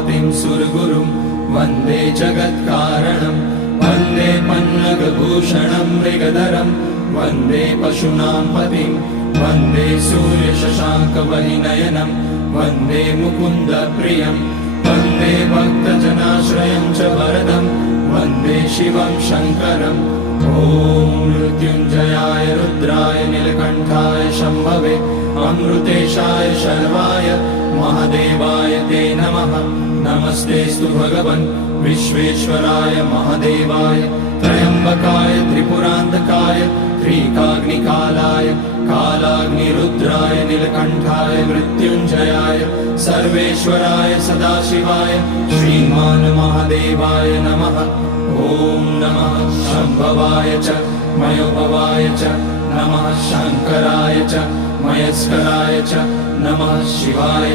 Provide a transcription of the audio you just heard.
पतिं सुरगुरुं वन्दे जगत्कारणं वन्दे पन्नगभूषणं मृगधरं वन्दे पशूनां पतिं वन्दे सूर्यशशाङ्कवहिनयनं वन्दे मुकुन्दप्रियं वन्दे भक्तजनाश्रयं च वरदं वन्दे शिवं शङ्करम् ॐ मृत्युञ्जयाय रुद्राय नीलकण्ठाय शम्भवे अमृतेशाय शर्वाय महादेवाय ते नमः। नमस्तेस्तु भगवन् विश्वेश्वराय महादेवाय त्र्यम्बकाय त्रिपुरान्तकाय त्रिकाग्निकालाय कालाग्निरुद्राय नीलकण्ठाय मृत्युञ्जयाय सर्वेश्वराय सदाशिवाय श्रीमान् महादेवाय नमः। ॐ नमः शम्भवाय च मयोभवाय च नमः शङ्कराय च मयस्कराय च नमः शिवाय